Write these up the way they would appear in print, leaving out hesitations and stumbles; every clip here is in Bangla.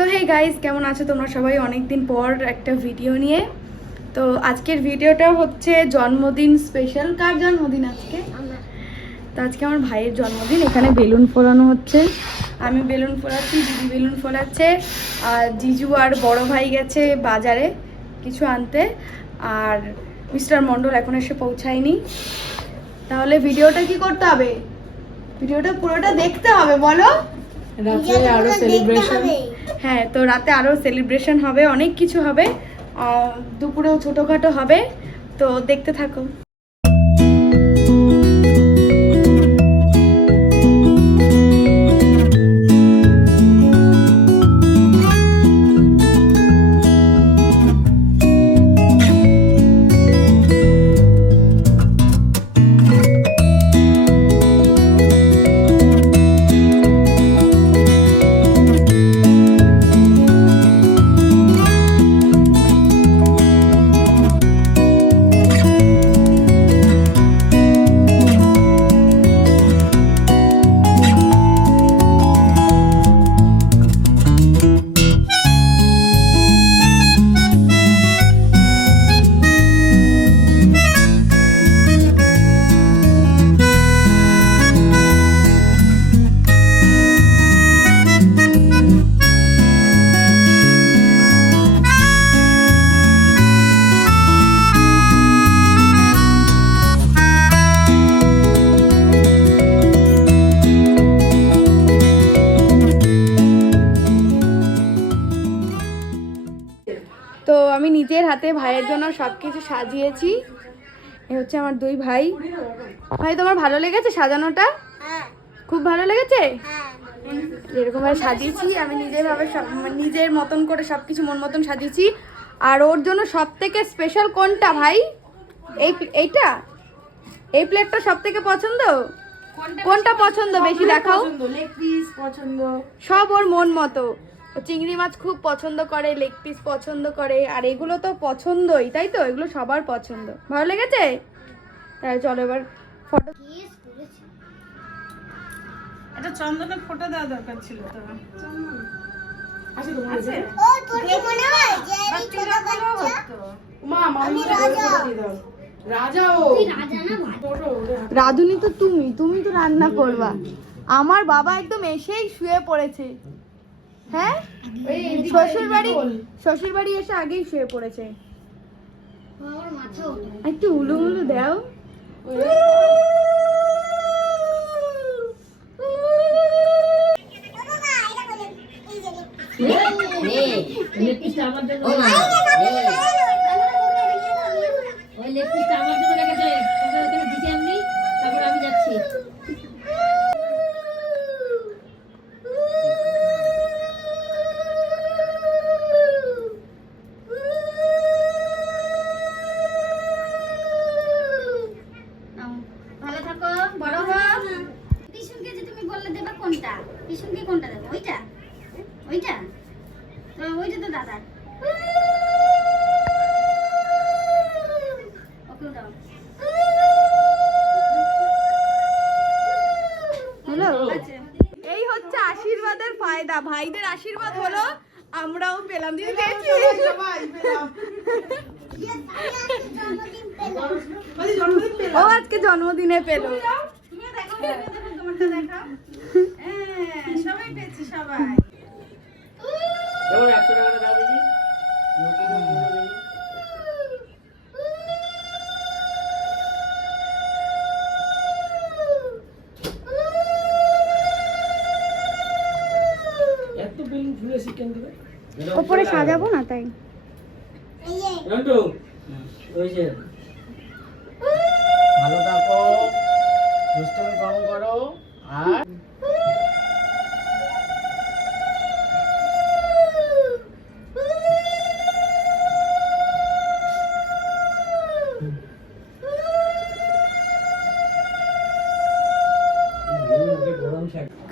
সো হে গাইস, কেমন আছো তোমরা সবাই? অনেক দিন পর একটা ভিডিও নিয়ে। তো আজকের ভিডিওটা হচ্ছে জন্মদিন স্পেশাল। কার জন্মদিন আজকে? তো আজকে আমার ভাইয়ের জন্মদিন। এখানে বেলুন ফোলানো হচ্ছে, আমি বেলুন ফোলাচ্ছি, দিদি বেলুন ফোলাচ্ছে, আর জিজু আর বড় ভাই গেছে বাজারে কিছু আনতে, আর মিস্টার মণ্ডল এখন এসে পৌঁছায়নি। তাহলে ভিডিওটা কি করতে হবে? ভিডিওটা পুরোটা দেখতে হবে, বলো। রাতে আরো সেলিব্রেশন। হ্যাঁ, তো রাতে আরও সেলিব্রেশন হবে, অনেক কিছু হবে, দুপুরেও ছোটোখাটো হবে, তো দেখতে থাকো। তো আমি নিজের হাতে ভাইয়ের জন্য সব কিছু সাজিয়েছি। এ হচ্ছে আমার দুই ভাই। ভাই, তোমার ভালো লেগেছে সাজানোটা? খুব ভালো লেগেছে। যেরকম ভাবে সাজিয়েছি আমি নিজেরভাবে নিজের মতন করে সব কিছু মন মতন সাজিয়েছি। আর ওর জন্য সব থেকে স্পেশাল কোনটা ভাই? এইটা, এই প্লেটটা সব থেকে পছন্দ? কোনটা পছন্দ বেশি দেখাও। লেগ পিস পছন্দ, সব ওর মন মতো। চিংড়ি মাছ খুব পছন্দ করে, লেগ পিস পছন্দ করে, আর এগুলো তো পছন্দই, তাই তো? এগুলো সবার পছন্দ। ভালো লেগেছে? তাহলে চলো এবার ফটো। এটা চন্দনের ফটো দেওয়া দরকার ছিল তো। আছে ও তোর কি মনে হয় যে এই ছোট বাচ্চা মা মামি রাজা রাজা ও তুই রাজা না ভাই? রাধুনি তো তুমি তো রান্না করবা। আমার বাবা একদম এসেই শুয়ে পড়েছে। হ্যাঁ, শ্বশুর বাড়ি এসে আগেই শুয়ে পড়েছে। আমার মাথা ওঠে একটু উলু মুলু দাও। ভালো থাকো, বড় হও। পিছনকে যে তুমি বললে দেবা কোনটা? পিছনকে কোনটা দেবে? ওইটা ওইটা ওইটা তো দাদা। ওকে দাও। হলো? এই হচ্ছে আশীর্বাদের ফায়দা। ভাইদের আশীর্বাদ হলো, আমরাও পেলাম। দিদি পেয়েছি। ও আজকে জন্মদিনে পেলো। তুমিও দেখো, তোমারটা দেখাও। হ্যাঁ, সবাই পেয়েছি সবাই। যেমন 100 টাকাটা দাও দেখি। নতুন পুরো দেখি। এত বেলুন ফুলে চিকেন দিবে। ওপরে সাজাবো না তাই। রন্টু ওই যে ভালো থাকো, দুষ্টুমি কম করো, আর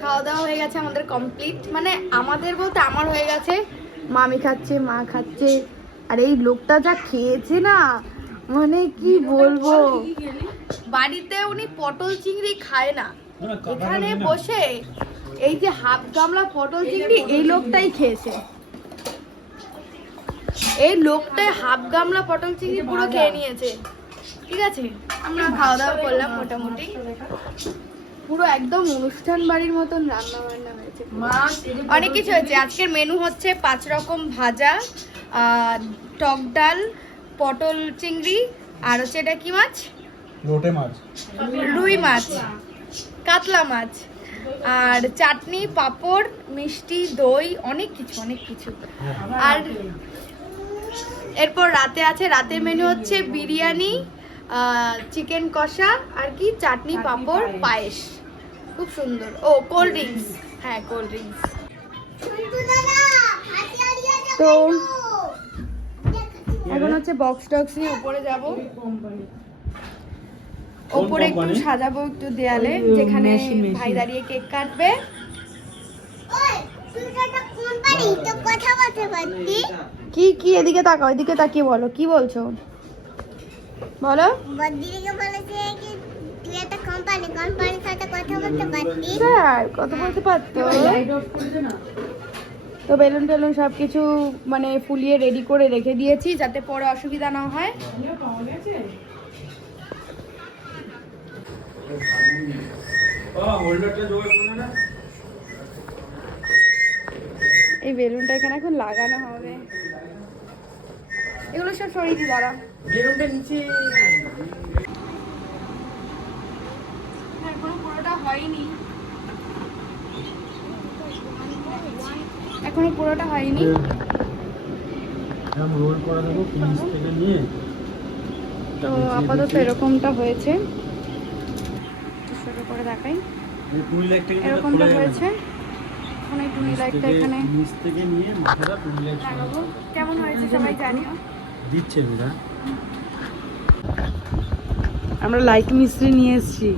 খাওয়া দাওয়া হয়ে গেছে আমাদের কমপ্লিট। মানে আমাদের বলতে আমার হয়ে গেছে। মামি খাচ্ছে, মা খাচ্ছে, আর এই লোকটা যা খেয়েছে না, মানে কি বলবো। বাড়িতে উনি পটল চিংড়ি খায় না, এখানে বসে এই যে হাফ গামলা পটল চিংড়ি এই লোকটাই খেয়েছে। এই লোকটায় হাফ গামলা পটল চিংড়ি পুরো খেয়ে নিয়েছে। ঠিক আছে, আমরা খাওয়া দাওয়া করলাম মোটামুটি, পুরো একদম অনুষ্ঠান বাড়ির মতন রান্না বান্না হয়েছে, অনেক কিছু হয়েছে। আজকের মেনু হচ্ছে 5 রকম ভাজা, টক ডাল, পটল চিংড়ি, আর হচ্ছে এটা কি মাছ, লোটে মাছ, রুই মাছ, কাতলা মাছ, আর চাটনি, পাঁপড়, মিষ্টি, দই, অনেক কিছু অনেক কিছু। আর এরপর রাতে আছে, রাতের মেনু হচ্ছে বিরিয়ানি, চিকেন কষা, আর কি চাটনি, পাঁপড়, পায়েস, খুব সুন্দর। ও কোল্ড ড্রিঙ্কস, হ্যাঁ কোল্ড ড্রিঙ্কস। তো এখন হচ্ছে বক্স টক্স নিয়ে উপরে যাব, ওপরে একটু সাজাবো একটু দেয়ালে, যেখানে ভাই দাঁড়িয়ে কেক কাটবে। কি কি এদিকে তাকাও, এদিকে তাকিয়ে বলো, কি বলছো বলো। স্যার কথা বলতে পারতো। তো বেলুন টেলুন সব কিছু মানে ফুলিয়ে রেডি করে রেখে দিয়েছি, যাতে পরে অসুবিধা না হয়। এই বেলুনটা এখানে এখন লাগানো হবে, এগুলো সব সরিয়ে দিই দাঁড়া। বেলুনটা নিচে এখনো পুরোটা হয়নি, এখনো পুরোটা হয়নি। রোল করে দেবো ফ্রিজ থেকে নিয়ে। তো আপাতত এরকমটা হয়েছে, ছোট করে দেখাই, এরকমটা হয়েছে। এখন এই টুনি লাইটটা এখানে নিচ থেকে নিয়ে মাথাটা টুনি লাইট লাগাবো। কেমন হয়েছে সবাই জানিও। দিচ্ছে মেয়েরা। আমরা লাইট মিস্ত্রি নিয়ে এসেছি।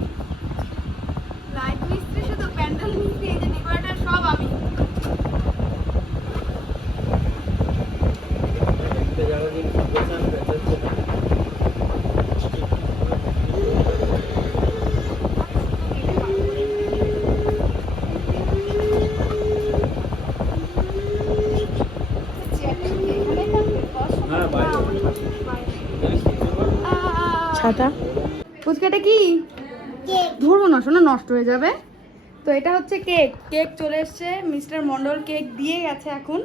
লাইট মিস্ত্রি শুধু প্যান্ডেল মিস্ত্রি, এই যে ডেকোরেটর সব আমি। ছাতা ফুচকাটা কি ধরবো না, শোনো নষ্ট হয়ে যাবে। তো এটা হচ্ছে কেক, কেক চলে এসছে, মিস্টার মন্ডল কেক দিয়ে গেছে। এখন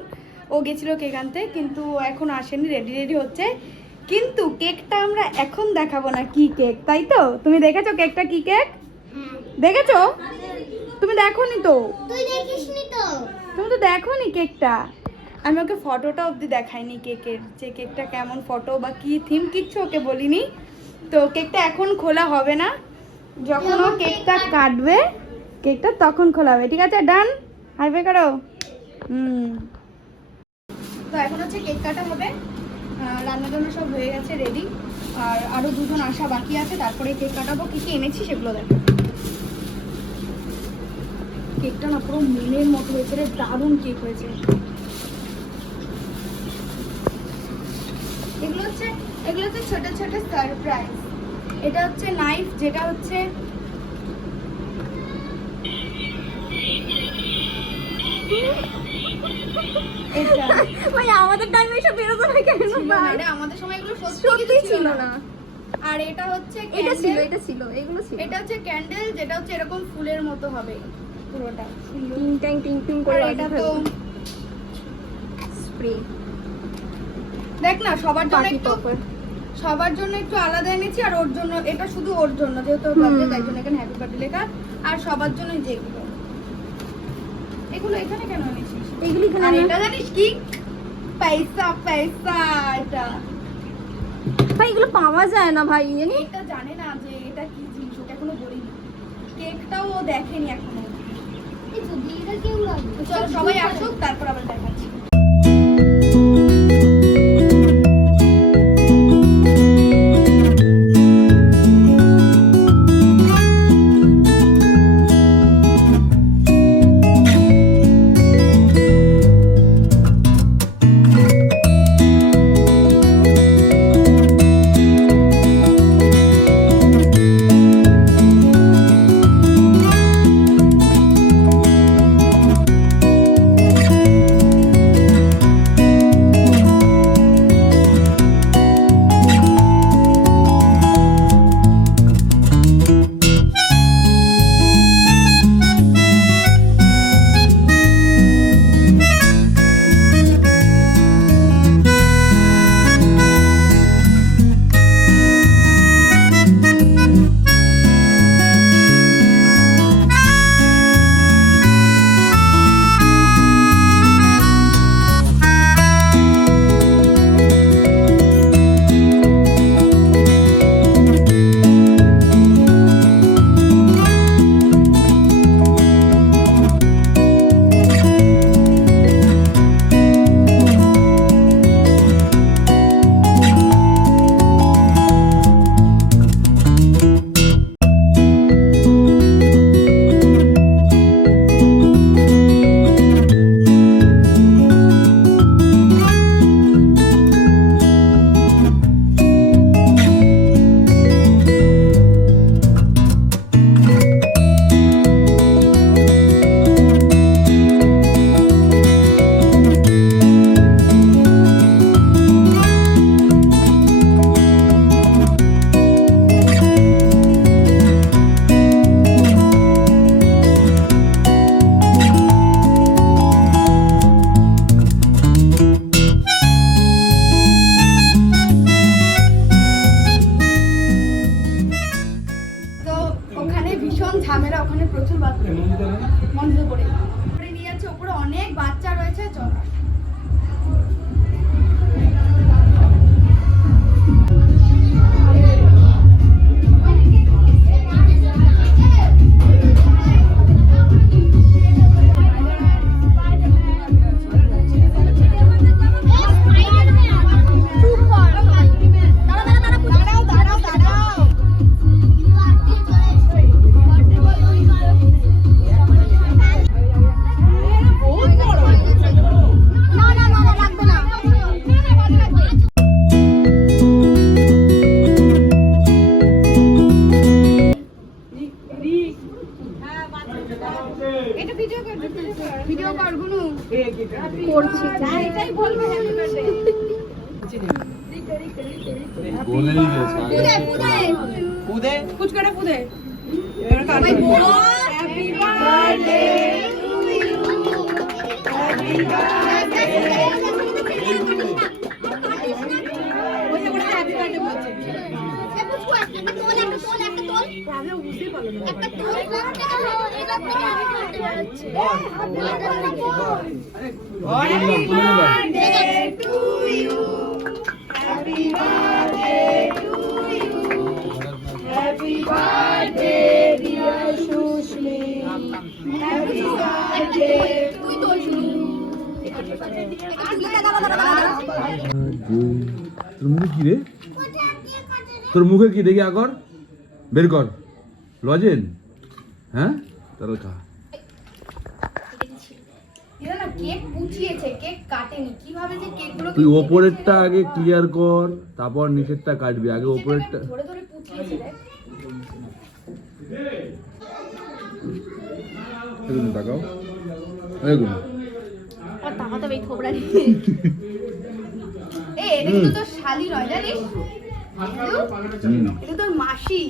ও গেছিল কেক আনতে, কিন্তু এখন আসেনি, রেডি হচ্ছে। কিন্তু কেকটা আমরা এখন দেখাবো না কি কেক, তাই তো? তুমি দেখেছো কেকটা কি কেক? দেখেছো? তুমি দেখোনি তো? তুমি তো দেখোনি কেকটা। আমি ওকে ফটোটা অবধি দেখাইনি কেকের, যে কেকটা কেমন ফটো বা কি থিম, কিচ্ছু ওকে বলিনি। তো কেকটা এখন খোলা হবে না, যখন ও কেকটা কাটবে কেকটা তখন খোলা হবে। ঠিক আছে, ডান, হাইফাই করো। তো এখন হচ্ছে কেক কাটা হবে, রান্না টান্না সব হয়ে গেছে রেডি, আর আরো দুজন আসা বাকি আছে, তারপরে কেক কাটাবো। কি কি এনেছি সেগুলো দেখো। কেকটা না পুরো মনের মতো হয়েছে রে, দারুণ কেক হয়েছে। এগুলো হচ্ছে ছোট ছোট সারপ্রাইজ। এটা হচ্ছে নাইফ, যেটা হচ্ছে এটা ভাই আমাদের টাইমে এসব বেরোতো না কেন? না আমাদের সময় এগুলো সত্যি ছিল না। আর এটা হচ্ছে এটা ছিল এগুলো ছিল। এটা হচ্ছে ক্যান্ডেল, যেটা হচ্ছে এরকম ফুলের মতো হবে পুরোটা, টিং ট্যাং টিং টিং করে। এটা তো স্প্রে। দেখ না, সবার জন্য একটু আলাদা এনেছি, আর ওর জন্য এটা শুধু ওর জন্য, যেহেতু ওর বার্থডে, তাই জন্য এখানে হ্যাপি বার্থডে লেখা। আর সবার জন্য যেগুলো, এগুলো এখানে কেন এনেছিস? এগুলো এখানে। আর এটা জানিস কি? পয়সা এটা ভাই এগুলো পাওয়া যায় না ভাই, জানি। এটা জানে না যে এটা কি জিনিস, ওটা এখনো বলিনি। কেকটাও ও দেখেনি এখনো। চলো সবাই আসুক, তারপর আবার দেখাচ্ছি। এটাই বলবে হ্যাপি বার্থডে। বলেই গেছে কুদে ফুচকাটা ফুদে এবার কাটবে। হ্যাপি বার্থডে বসে বসে হ্যাপি বার্থডে বলছে। আমিও বুঝতেই পারলাম না তোর মুখে কি রে? তোর মুখে কি দেখি আকর বের কর লজেন। হ্যাঁ তাহলে খা। এরা না কেক পুচিয়েছে, কেক কাটেনি। কিভাবে যে কেকগুলো তুই ওপরেরটা আগে ক্লিয়ার কর, তারপর নিচেরটা কাটবি। আগে ওপরেরটা ধরে ধরে পুচিয়েছে দেখ। এগুলো তাকাও, এগুলো আর টাকা তো এই থোবড়া এই এটা কিন্তু তোর শালি নয় জানিস? হুম। এটা তোর মাসি।